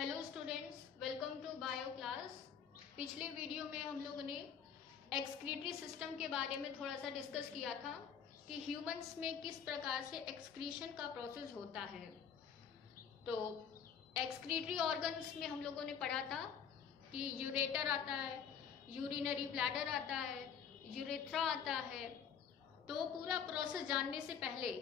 Hello students, welcome to bio class. पिछले video में हम लोगों ने एक्सक्रीटरी सिस्टम के बारे में थोड़ा सा डिस्कस किया था कि ह्यूमंस में किस प्रकार से एक्सक्रीशन का प्रोसेस होता है। तो एक्सक्रीटरी ऑर्गन्स में हम लोगों ने पढ़ा था कि यूरेटर आता है, यूरिनरी ब्लैडर आता है, यूरेथ्रा आता है। तो पूरा प्रोसेस जानने से पहले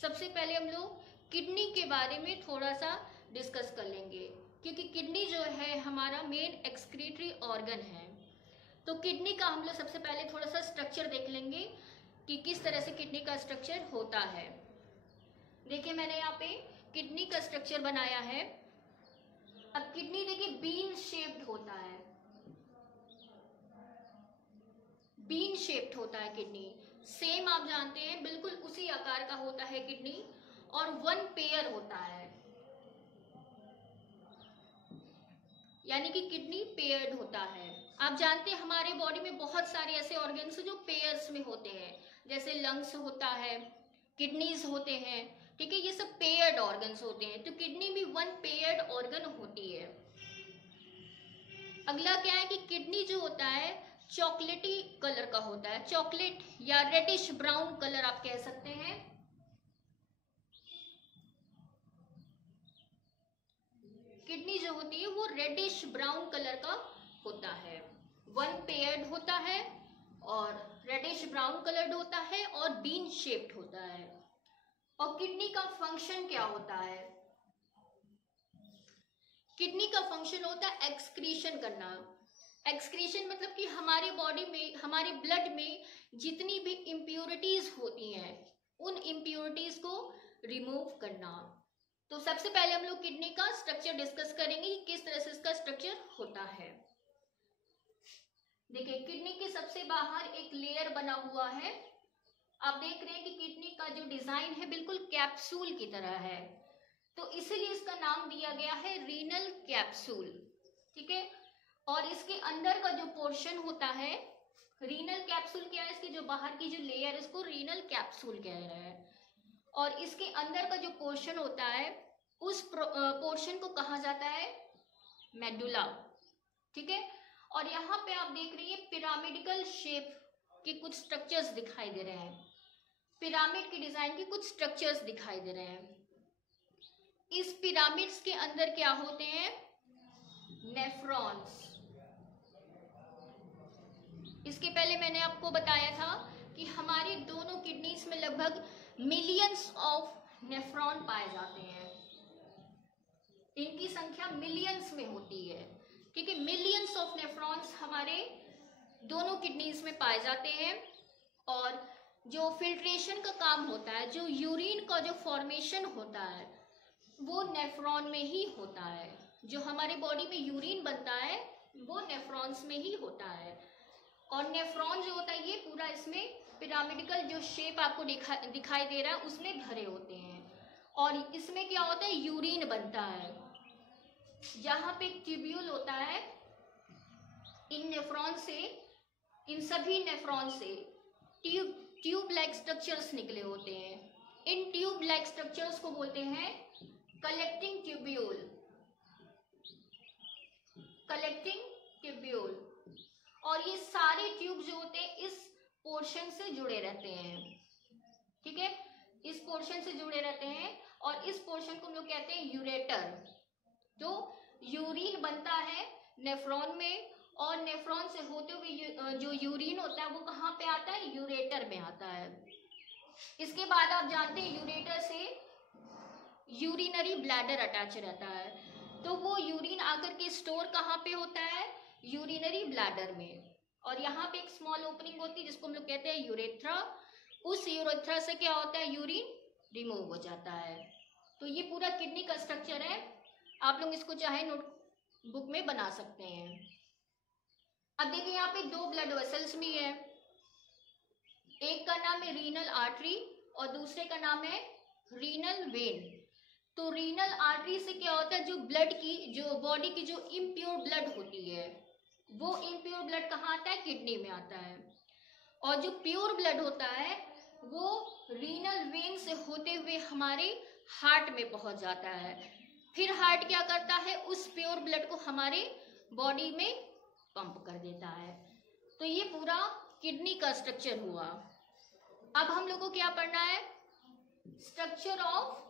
सबसे पहले हम लोग किडनी के बारे में थोड़ा सा डिस्कस कर लेंगे, क्योंकि किडनी जो है हमारा मेन एक्सक्रीटरी ऑर्गन है। तो किडनी का हम लोग सबसे पहले थोड़ा सा स्ट्रक्चर देख लेंगे कि किस तरह से किडनी का स्ट्रक्चर होता है। देखिए, मैंने यहाँ पे किडनी का स्ट्रक्चर बनाया है। अब किडनी देखिए बीन शेप्ड होता है, बीन शेप्ड होता है किडनी। सेम आप जानते हैं बिल्कुल उसी आकार का होता है किडनी, और वन पेयर होता है, यानी कि किडनी पेयर्ड होता है। आप जानते हैं हमारे बॉडी में बहुत सारे ऐसे ऑर्गन्स जो पेयर्स में होते हैं, जैसे लंग्स होता है, किडनीज होते हैं, ठीक है, ये सब पेयर्ड ऑर्गन्स होते हैं। तो किडनी भी वन पेयर्ड ऑर्गन होती है। अगला क्या है कि किडनी जो होता है चॉकलेटी कलर का होता है, चॉकलेट या रेडिश ब्राउन कलर आप कह सकते हैं। किडनी जो होती है वो रेडिश ब्राउन कलर का होता है, वन पेयर्ड होता है और रेडिश ब्राउन कलर्ड होता है और बीन शेप्ड होता है। और किडनी का फंक्शन क्या होता है? किडनी का फंक्शन होता है एक्सक्रीशन करना। एक्सक्रीशन मतलब कि हमारे बॉडी में, हमारे ब्लड में जितनी भी इम्प्योरिटीज होती हैं उन इम्प्योरिटीज को रिमूव करना। तो सबसे पहले हम लोग किडनी का स्ट्रक्चर डिस्कस करेंगे कि किस तरह से इसका स्ट्रक्चर होता है। देखिए, किडनी के सबसे बाहर एक लेयर बना हुआ है। आप देख रहे हैं कि किडनी का जो डिजाइन है बिल्कुल कैप्सूल की तरह है, तो इसीलिए इसका नाम दिया गया है रीनल कैप्सूल, ठीक है। और इसके अंदर का जो पोर्शन होता है, रीनल कैप्सूल क्या है, इसकी जो बाहर की जो लेयर, इसको रीनल कैप्सूल कह रहे हैं। और इसके अंदर का जो पोर्शन होता है उस पोर्शन को कहा जाता है मेडुला, ठीक है। और यहाँ पे आप देख रही है पिरामिडिकल शेप के कुछ स्ट्रक्चर्स दिखाई दे रहे हैं, पिरामिड की डिजाइन के कुछ स्ट्रक्चर्स दिखाई दे रहे हैं। इस पिरामिड्स के अंदर क्या होते हैं? नेफ्रॉन्स। इसके पहले मैंने आपको बताया था कि हमारी दोनों किडनीज में लगभग मिलियंस ऑफ नेफ्रॉन पाए जाते हैं। इनकी संख्या मिलियंस में होती है, ठीक है। मिलियंस ऑफ नेफ्रॉन्स हमारे दोनों किडनीज में पाए जाते हैं। और जो फिल्ट्रेशन का काम होता है, जो यूरिन का जो फॉर्मेशन होता है, वो नेफ्रॉन में ही होता है। जो हमारे बॉडी में यूरिन बनता है वो नेफ्रॉन्स में ही होता है। और नेफ्रॉन जो होता है ये पूरा इसमें पिरामिडिकल जो शेप आपको दिखाई दे रहा है उसमें भरे होते हैं। और इसमें क्या होता है, यूरिन बनता है। जहाँ पे ट्यूब्यूल होता है, इन नेफ्रॉन से, इन सभी नेफ्रॉन से ट्यूब लाइक स्ट्रक्चर्स निकले होते हैं। इन ट्यूब लाइक स्ट्रक्चर्स को बोलते हैं कलेक्टिंग ट्यूब्यूल, कलेक्टिंग ट्यूब्यूल। और ये सारे ट्यूब जो होते हैं इस पोर्शन से जुड़े रहते हैं, ठीक है, इस पोर्शन से जुड़े रहते हैं। और इस पोर्शन को हम लोग कहते हैं यूरेटर। तो यूरिन बनता है नेफ्रॉन में, और नेफ्रॉन से होते हुए जो यूरिन होता है वो कहाँ पे आता है? यूरेटर में आता है। इसके बाद आप जानते हैं यूरेटर से यूरिनरी ब्लैडर अटैच रहता है, तो वो यूरिन आकर के स्टोर कहाँ पे होता है? यूरिनरी ब्लैडर में। और यहाँ पे एक स्मॉल ओपनिंग होती है जिसको हम लोग कहते हैं यूरेथ्रा। उस यूरेथ्रा से क्या होता है? यूरिन रिमूव हो जाता है। तो ये पूरा किडनी का स्ट्रक्चर है। आप लोग इसको चाहे नोटबुक में बना सकते हैं। अब देखिए, यहाँ पे दो ब्लड वेसल्स भी है, एक का नाम है रीनल आर्टरी और दूसरे का नाम है रीनल वेन। तो रीनल आर्टरी से क्या होता है, जो ब्लड की, जो बॉडी की जो इम्प्योर ब्लड होती है, वो इम्प्योर ब्लड कहाँ आता है? किडनी में आता है। और जो प्योर ब्लड होता है वो रीनल वेन से होते हुए हमारे हार्ट में पहुंच जाता है। फिर हार्ट क्या करता है, उस प्योर ब्लड को हमारे बॉडी में पंप कर देता है। तो ये पूरा किडनी का स्ट्रक्चर हुआ। अब हम लोग को क्या पढ़ना है, स्ट्रक्चर ऑफ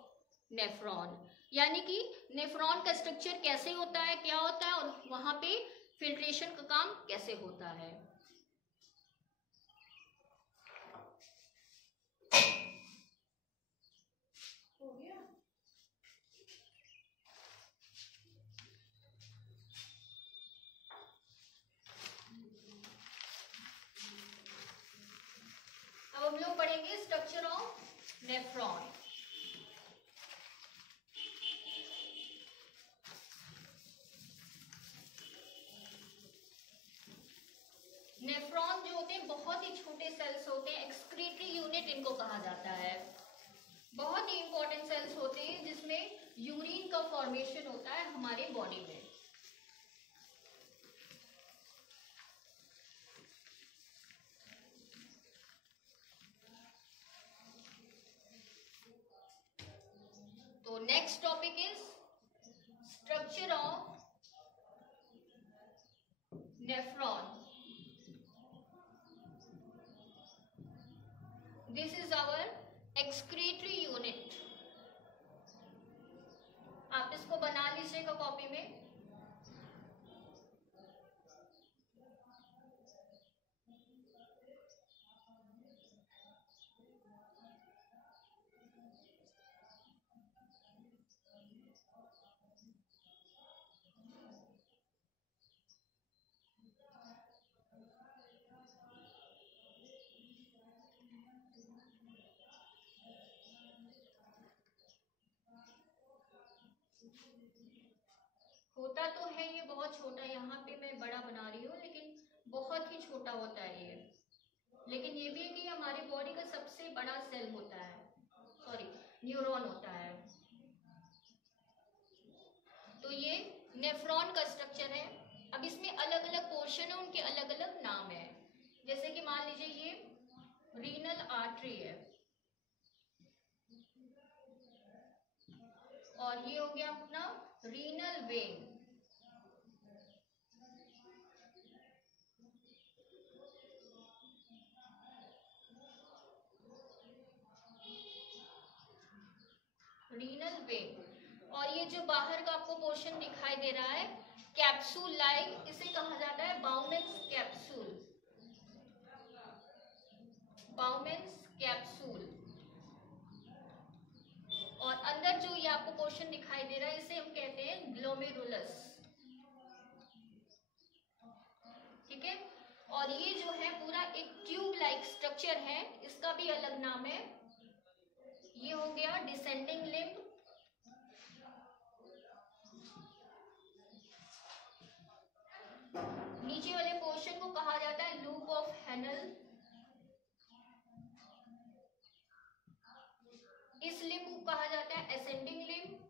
नेफ्रॉन, यानी कि नेफ्रॉन का स्ट्रक्चर कैसे होता है, क्या होता है, और वहां पे फिल्ट्रेशन का काम कैसे होता है। हो गया? अब हम लोग पढ़ेंगे स्ट्रक्चर ऑफ नेफ्रॉन। नेफ्रॉन जो होते हैं बहुत ही छोटे सेल्स होते हैं, एक्सक्रीटरी यूनिट इनको कहा जाता है। बहुत ही इंपॉर्टेंट सेल्स होते हैं जिसमें यूरिन का फॉर्मेशन होता है हमारे बॉडी में। तो next topic is structure of nephron. This is our excretory unit. आप इसको बना लीजिएगा कॉपी में। होता तो है ये बहुत छोटा, यहाँ पे मैं बड़ा बना रही हूँ लेकिन बहुत ही छोटा होता है ये। लेकिन ये भी है कि हमारी बॉडी का सबसे बड़ा सेल होता है, सॉरी न्यूरॉन होता है। तो ये नेफ्रॉन का स्ट्रक्चर है। अब इसमें अलग अलग पोर्शन है, उनके अलग अलग नाम है। जैसे कि मान लीजिए ये रीनल आर्टरी है, और ये हो गया अपना रीनल वेन। Renal vein. और ये जो बाहर का आपको पोर्शन दिखाई दे रहा है कैप्सूल लाइक, इसे कहा जाता है बाउमेन्स कैप्सूल। बाउमेन्स कैप्सूल। और अंदर जो ये आपको पोर्शन दिखाई दे रहा है इसे हम कहते हैं ग्लोमेरुलस। ठीक है। और ये जो है पूरा एक ट्यूब लाइक स्ट्रक्चर है, इसका भी अलग नाम है। ये हो गया डिसेंडिंग लिम्ब। नीचे वाले पोर्शन को कहा जाता है लूप ऑफ हेनल। इस लिम्ब को कहा जाता है असेंडिंग लिम्ब।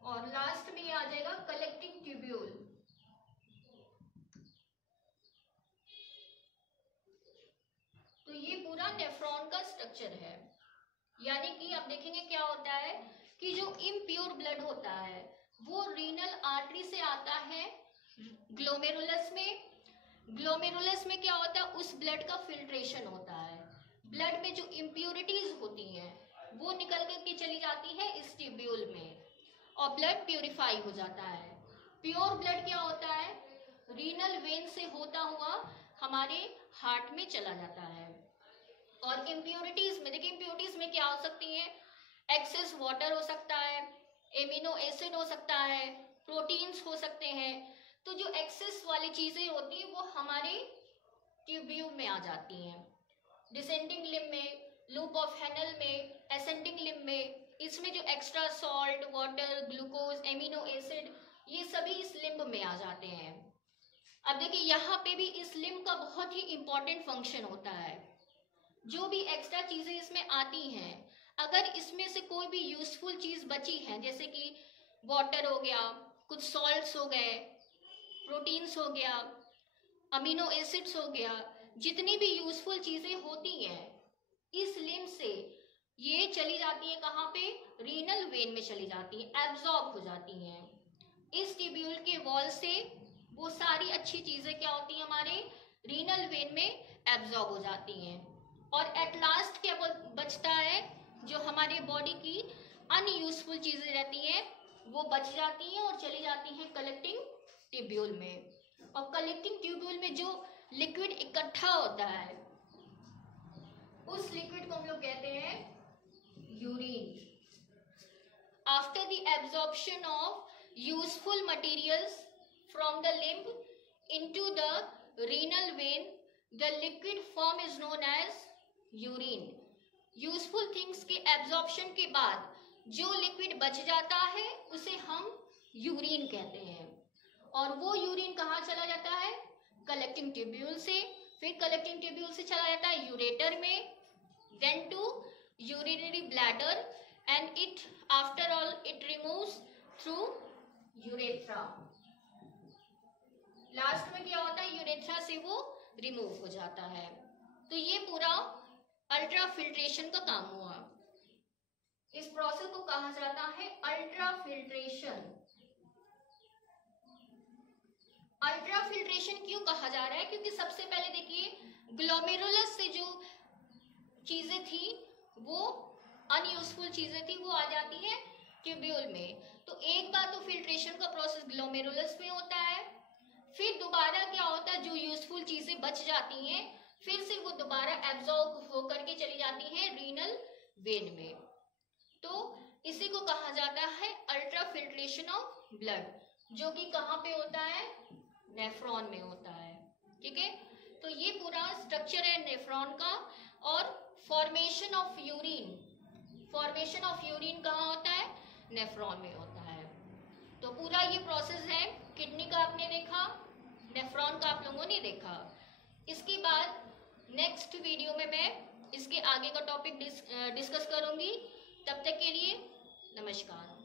और लास्ट में आ जाएगा कलेक्टिंग ट्यूब्यूल। तो ये पूरा नेफ्रॉन का स्ट्रक्चर है। यानी कि आप देखेंगे क्या होता है कि जो इम्प्योर ब्लड होता है वो रीनल आर्टरी से आता है ग्लोमेरुलस में। ग्लोमेरुलस में क्या होता है, उस ब्लड का फिल्ट्रेशन होता है। ब्लड में जो इम्प्योरिटीज होती हैं वो निकल करके चली जाती है इस ट्यूब्यूल में, और ब्लड प्यूरिफाई हो जाता है। प्योर ब्लड क्या होता है, रीनल वेन से होता हुआ हमारे हार्ट में चला जाता है। और इम्प्योरिटीज में देखिए, इम्प्योरिटीज में क्या हो सकती है, एक्सेस वाटर हो सकता है, एमिनो एसिड हो सकता है, प्रोटीन्स हो सकते हैं। तो जो एक्सेस वाली चीजें होती हैं वो हमारे ट्यूब्यूल में आ जाती हैं, डिसेंडिंग लिम्ब में, लूप ऑफ हेनल में, एसेंडिंग लिम्ब में। इसमें जो extra salt, water, glucose, amino acid, ये सभी इस लिम्ब में आ जाते हैं। अब देखिए यहाँ पे भी इस लिम्ब का बहुत ही इंपॉर्टेंट फंक्शन होता है। जो भी एक्स्ट्रा चीजें इसमें आती हैं, अगर इसमें से कोई भी यूजफुल चीज बची है, जैसे कि वाटर हो गया, कुछ सॉल्ट्स हो गए, प्रोटीन्स हो गया, अमीनो एसिड्स हो गया, जितनी भी यूजफुल चीजें होती हैं इस लिम्ब से चली जाती है कहाँ पे, रीनल वेन में चली जाती है, एब्जॉर्ब हो जाती हैं। इस ट्यूब्यूल के वॉल से वो सारी अच्छी चीजें क्या होती हैं, हमारे रीनल वेन में एब्जॉर्ब हो जाती हैं। और एट लास्ट क्या बचता है, जो हमारे बॉडी की अनयूजफुल चीजें रहती हैं वो बच जाती हैं और चली जाती हैं कलेक्टिंग ट्यूब्यूल में। और कलेक्टिंग ट्यूब्यूल में जो लिक्विड इकट्ठा होता है उस लिक्विड को हम लोग कहते हैं urine. After the absorption of useful materials from the limb into the renal vein, the liquid form is known as urine. Useful things के एब्जॉर्प्शन के बाद जो लिक्विड बच जाता है उसे हम यूरिन कहते हैं। और वो यूरिन कहाँ चला जाता है, कलेक्टिंग ट्यूब्यूल से, फिर कलेक्टिंग ट्यूब्यूल से चला जाता है यूरेटर में, then to urinary bladder, and it after all it removes through urethra। Last में क्या होता है, यूरेथ्रा से वो रिमूव हो जाता है। तो ये पूरा अल्ट्रा फिल्ट्रेशन का काम हुआ। इस प्रोसेस को कहा जाता है अल्ट्रा फिल्ट्रेशन। अल्ट्रा फिल्ट्रेशन क्यों कहा जा रहा है, क्योंकि सबसे पहले देखिए ग्लोमेरुलस से जो चीजें थी वो अनयूजफुल चीजें थी वो आ जाती है ट्यूब्यूल में। तो एक बार तो फिल्ट्रेशन का प्रोसेस ग्लोमेरुलस में होता है, फिर दोबारा क्या होता है, जो यूजफुल चीजें बच जाती हैं फिर से वो दोबारा एब्जॉर्ब होकर के चली जाती हैं रीनल वेन में। तो इसी को कहा जाता है अल्ट्रा फिल्ट्रेशन ऑफ ब्लड, जो कि कहाँ पे होता है, नेफ्रॉन में होता है। ठीक है, तो ये पूरा स्ट्रक्चर है नेफ्रॉन का। और formation of urine, formation of urine कहाँ होता है, नेफ्रॉन में होता है। तो पूरा ये प्रोसेस है। किडनी का आपने देखा, नेफ्रॉन का आप लोगों ने देखा। इसके बाद नेक्स्ट वीडियो में मैं इसके आगे का टॉपिक डिस्कस करूंगी। तब तक के लिए नमस्कार।